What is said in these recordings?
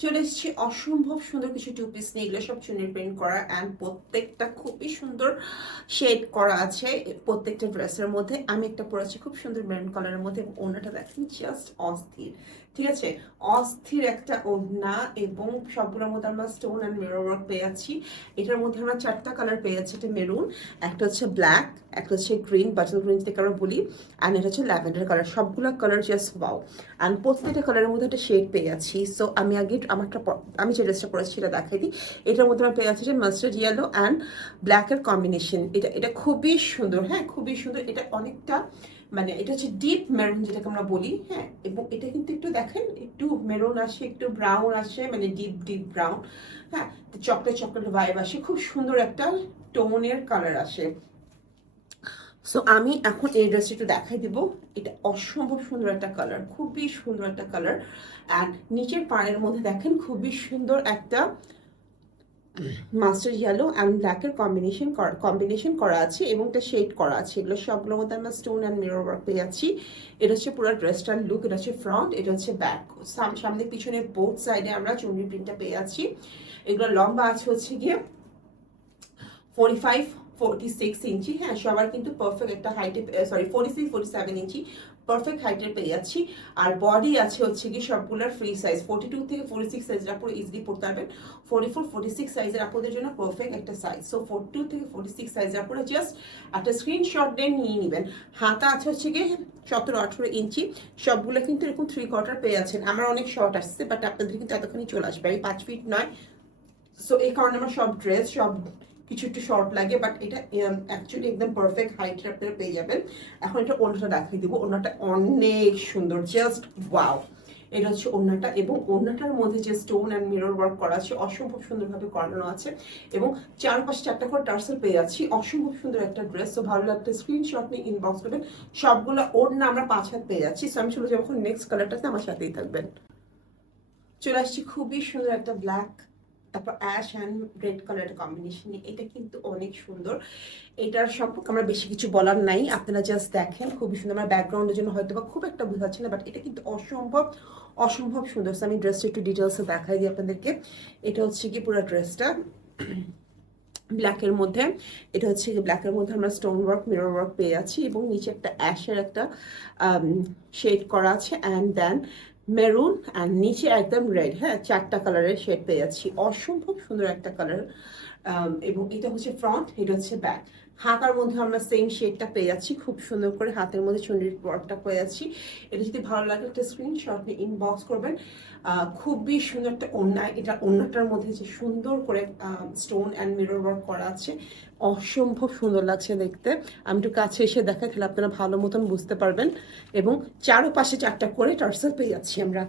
চলে এসেছি অসম্ভব সুন্দর কিছু টু পিস নিয়ে। এগুলো সব চুনির প্রিন্ট করা অ্যান্ড প্রত্যেকটা খুবই সুন্দর শেড করা আছে প্রত্যেকটা ড্রেসের মধ্যে। আমি একটা পরেছি খুব সুন্দর মেরুন কালারের মধ্যে এবং ওড়নাটা দেখেন জাস্ট অস্থির। ঠিক আছে? অস্থির একটা ওড়না এবং সবগুলোর মধ্যে আমরা স্টোন অ্যান্ড মিরর ওয়ার্ক পেয়ে যাচ্ছি। এটার মধ্যে আমরা চারটা কালার পেয়ে যাচ্ছি। একটা মেরুন একটা হচ্ছে ব্ল্যাক একটা হচ্ছে গ্রিন বাটল গ্রিন থেকে আমরা বলি অ্যান্ড এটা হচ্ছে ল্যাভেন্ডার কালার সবগুলো কালার জাস্ট বাও অ্যান্ড প্রত্যেকটা কালারের মধ্যে একটা শেড পেয়ে যাচ্ছি। সো আমি আগে আমারটা আমি যে ড্রেসটা পরেছি সেটা দেখাই দিই। এটার মধ্যে আমরা পেয়ে যাচ্ছি যে মাস্টার্ড ইয়েলো অ্যান্ড ব্ল্যাকের কম্বিনেশন এটা এটা খুবই সুন্দর হ্যাঁ খুবই সুন্দর। এটা অনেকটা মানে এটা হচ্ছে ডিপ মেরুন যেটাকে আমরা বলি হ্যাঁ এবং এটা কিন্তু একটু দেখেন, একটু মেরুন আসে, একটু ব্রাউন আসে মানে ডিপ ডিপ ব্রাউন হ্যাঁ চকলেট চকলেট ভাইব আসে। খুব সুন্দর একটা টোনের কালার আসে। সো আমি এখন এই ড্রেসটা দেখাই দিব। এটা অসম্ভব সুন্দর একটা কালার খুবই সুন্দর একটা কালার অ্যান্ড নিচের পাড়ের মধ্যে দেখেন খুবই সুন্দর একটা মাস্টার ইয়েলো অ্যান্ড ব্ল্যাকের কম্বিনেশন কম্বিনেশন করা আছে এবং একটা শেড করা আছে। এগুলো সবগুলোর মধ্যে আমরা স্টোন অ্যান্ড মিরর ওয়ার্ক পেয়ে যাচ্ছি। এটা হচ্ছে পুরো ড্রেসটার লুক এটা হচ্ছে ফ্রন্ট এটা হচ্ছে ব্যাক সামনে পিছনে বোথ সাইডে আমরা চুনরি প্রিন্টটা পেয়ে যাচ্ছি। এগুলো লম্বা আছে হচ্ছে গিয়ে ফোর্টি ফাইভ ফোর্টি সিক্স ইঞ্চি হ্যাঁ সবার কিন্তু পারফেক্ট একটা হাইটে sorry forty six forty seven ইঞ্চি পারফেক্ট হাইটের পেয়ে যাচ্ছি। আর বডি আছে হচ্ছে কি সবগুলোর ফ্রি সাইজ ফোর্টি টু থেকে ফোর্টি সিক্স সাইজের আপুর ইজিলি পড়তে পারবেন। ফোর্টি ফোর ফোর্টি সিক্স সাইজের আপুদের জন্য পারফেক্ট একটা সাইজ সো ফোর্টি টু থেকে ফোর্টি সিক্স সাইজের আপুরা জাস্ট একটা স্ক্রিনশট দিয়ে নিয়ে নেবেন। হাতা আছে হচ্ছে গিয়ে সতেরো, আঠেরো ইঞ্চি, সবগুলো কিন্তু এরকম থ্রি কোয়ার্টার পেয়ে যাচ্ছেন। আমার অনেক শর্ট আসছে বাট আপনাদের কিন্তু এতখানি চলে আসবে। আমি পাঁচ ফিট নয় সো এই কারণে আমার সব ড্রেস সব কিছু একটু শর্ট লাগে বাট এটা অ্যাকচুয়ালি একদম পারফেক্ট হাইটের আপনারা পেয়ে যাবেন। এখন এটা ওনাটা দেখিয়ে দিব। ওনাটা অনেক সুন্দর জাস্ট ওয়াও এটা হচ্ছে ওড়নাটা এবং ওড়নাটার মধ্যে যে স্টোন অ্যান্ড মিরর ওয়ার্ক করা আছে, অসম্ভব সুন্দরভাবে করানো আছে এবং চার চারপাশে চারটা করে টার্সেল পেয়ে যাচ্ছি। অসম্ভব সুন্দর একটা ড্রেস তো ভালো লাগতে স্ক্রিনশট নিয়ে ইনবক্স করবেন। সবগুলো ওড়না আমরা পাঁচ হাত পেয়ে যাচ্ছি। সো আমি চলে যাব নেক্সট কালারটাতে আমার সাথেই থাকবেন। চলে আসছি খুবই সুন্দর একটা ব্ল্যাক তারপর অ্যাশ অ্যান্ড রেড কালারের কম্বিনেশন এটা কিন্তু অনেক সুন্দর। এটার সম্পর্কে আমরা বেশি কিছু বলার নাই, আপনারা জাস্ট দেখেন, খুবই সুন্দর। আমার ব্যাকগ্রাউন্ডের জন্য হয়তো বা খুব একটা বোঝাচ্ছে না বাট এটা কিন্তু অসম্ভব অসম্ভব সুন্দর। আমি ড্রেসটা একটু ডিটেলসে দেখাই দিই আপনাদেরকে। এটা হচ্ছে কি পুরো ড্রেসটা ব্ল্যাকের মধ্যে। এটা হচ্ছে ব্ল্যাকের মধ্যে আমরা স্টোন ওয়ার্ক মিরর ওয়ার্ক পেয়ে যাচ্ছি এবং নিচে একটা অ্যাশের একটা শেড করা আছে। অ্যান্ড দেন মেরুন আর নিচে একদম রেড হ্যাঁ চারটা কালারের শেড পেয়ে যাচ্ছি। অসম্ভব সুন্দর একটা কালার এবং এটা হচ্ছে ফ্রন্ট এটা হচ্ছে ব্যাক হাতার মধ্যে আমরা সেম শেডটা পেয়ে যাচ্ছি। খুব সুন্দর করে হাতের মধ্যে চুনরির ওয়ার্কটা পেয়ে যাচ্ছি। এটা যদি ভালো লাগে একটা স্ক্রিনশট ইনবক্স করবেন। খুবই সুন্দর একটা ওড়না এটা ওড়নাটার মধ্যে যে সুন্দর করে স্টোন অ্যান্ড মিরর ওয়ার্ক করা আছে, অসম্ভব সুন্দর লাগছে দেখতে। আমি একটু কাছে এসে দেখাই, তাহলে আপনারা ভালো মতন বুঝতে পারবেন। এবং চারোপাশে চারটা করে টার্সেল পেয়ে যাচ্ছি আমরা।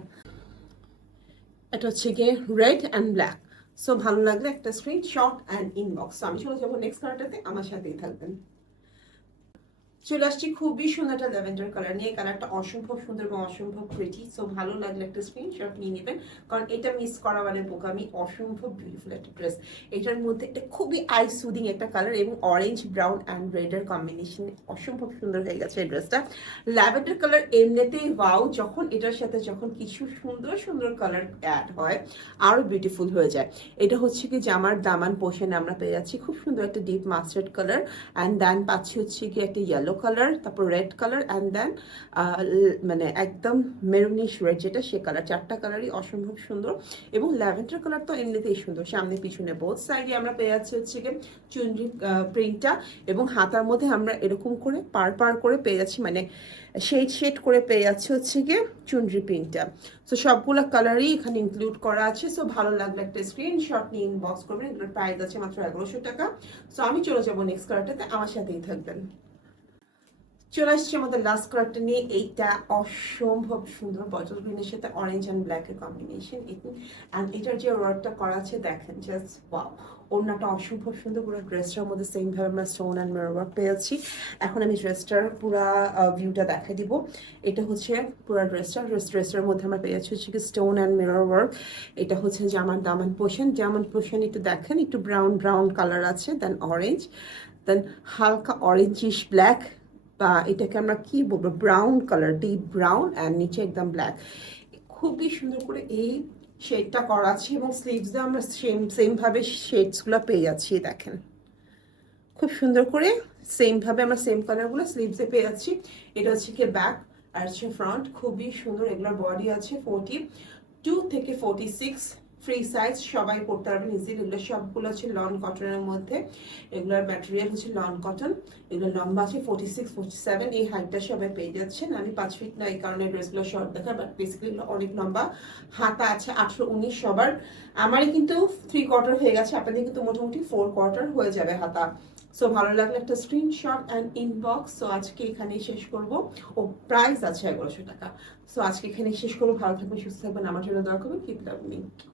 এটা হচ্ছে গিয়ে রেড অ্যান্ড ব্ল্যাক সো ভালো লাগলে একটা স্ক্রিনশট অ্যান্ড ইনবক্স আমি চলে যাব নেক্সট কার্ডটাতে আমার সাথেই থাকবেন। চলে আসছি খুবই সুন্দর একটা ল্যাভেন্ডার কালার নিয়ে। কালারটা অসম্ভব সুন্দর এবং অসম্ভব প্রিটি সো ভালো লাগলে একটা স্ক্রিনশট নিয়ে নেবেন। কারণ এটা মিস করা মানে বোকামি অসম্ভব বিউটিফুল একটা ড্রেস এটার মধ্যে এটা খুবই আই সুদিং একটা কালার এবং অরেঞ্জ ব্রাউন অ্যান্ড রেডের কম্বিনেশন অসম্ভব সুন্দর হয়ে গেছে এই ড্রেসটা ল্যাভেন্ডার কালার এমনিতেই ওয়াও যখন এটার সাথে যখন কিছু সুন্দর সুন্দর কালার অ্যাড হয় আরও বিউটিফুল হয়ে যায়। এটা হচ্ছে কি জামার দামান পোষণে আমরা পেয়ে যাচ্ছি। খুব সুন্দর একটা deep mustard colour and then পাচ্ছি হচ্ছে কি একটা ইয়েলো কালার তারপর রেড কালার অ্যান্ড দেন মানে একদম মেরুনিশ রেড যেটা, সে কালার চারটা কালারই অসম্ভব সুন্দর। এবং ল্যাভেন্ডার কালার তো এমনিতেই সুন্দর, সামনে পিছনে বোথ সাইডে আমরা পেয়ে যাচ্ছি হচ্ছে কি চুনরি প্রিন্টটা এবং হাতার মধ্যে আমরা এরকম করে পার পার করে পেয়ে যাচ্ছি মানে শেড শেড করে পেয়ে যাচ্ছে হচ্ছে গিয়ে চুনরি প্রিন্টটা সো সবগুলো কালারই এখানে ইনক্লুড করা আছে। সো ভালো লাগলে একটা স্ক্রিনশট নিয়ে ইনবক্স করবেন, এগুলোর প্রাইস আছে মাত্র এগারোশো টাকা। সো আমি চলে যাব নেক্সট কালারটাতে আমার সাথেই থাকবেন। চলে আসছি আমাদের লাস্ট কালারটা নিয়ে। এইটা অসম্ভব সুন্দর বটল গ্রিনের সাথে অরেঞ্জ অ্যান্ড ব্ল্যাকের কম্বিনেশন অ্যান্ড এটার যে ওয়ার্কটা করা আছে, দেখেন জাস্ট ওয়াও ওড়নাটা অসম্ভব সুন্দর, পুরো ড্রেসটার মধ্যে সেমভাবে আমরা স্টোন অ্যান্ড মিরর ওয়ার্ক পেয়েছি। এখন আমি ড্রেসটার পুরো ভিউটা দেখাই দিব। এটা হচ্ছে পুরো ড্রেসটা ড্রেস ড্রেসটার মধ্যে আমরা পেয়েছি হচ্ছে কি স্টোন অ্যান্ড মিরর ওয়ার্ক এটা হচ্ছে জামার দামান পোষণ জামান পোষণ একটু দেখেন, একটু ব্রাউন ব্রাউন কালার আছে দেন অরেঞ্জ দেন হালকা অরেঞ্জিশ ব্ল্যাক বা এটাকে আমরা কি বলব? Brown colour deep brown and নিচে একদম ব্ল্যাক খুবই সুন্দর করে এই শেডটা করা আছে এবং স্লিভসে আমরা সেম সেমভাবে শেডসগুলো পেয়ে যাচ্ছি দেখেন। খুব সুন্দর করে সেমভাবে আমরা সেম কালারগুলো স্লিভসে পেয়ে যাচ্ছি। এটা হচ্ছে কি ব্যাক আর হচ্ছে ফ্রন্ট খুবই সুন্দর এগুলোর বডি আছে ফোর্টি টু থেকে ফোর্টি সিক্স ফ্রি সাইজ সবাই পড়তে পারবেন ইজিলি এগুলো সবগুলো হচ্ছে লন কটনের মধ্যে। এগুলোর ম্যাটেরিয়াল হচ্ছে লন কটন এগুলো লম্বা আছে ফোর্টি সিক্স ফোর্টি সেভেন এই হাইটটা সবাই পেয়ে যাচ্ছেন। আমি পাঁচ ফিট না, এই কারণে ড্রেসগুলো শর্ট দেখা বাট বেসিক্যালি অনেক লম্বা। হাতা আছে আঠেরো উনিশ সবার। আমারই কিন্তু থ্রি কোয়ার্টার হয়ে গেছে, আপনাদের কিন্তু মোটামুটি ফোর কোয়ার্টার হয়ে যাবে হাতা। সো ভালো লাগলে একটা স্ক্রিনশট অ্যান্ড ইনবক্স সো আজকে এখানেই শেষ করব। ও প্রাইস আছে এগারোশো টাকা। সো আজকে এখানেই শেষ করব। ভালো থাকবেন, সুস্থ থাকবেন। আমার জন্য দরকার কিপ লাভ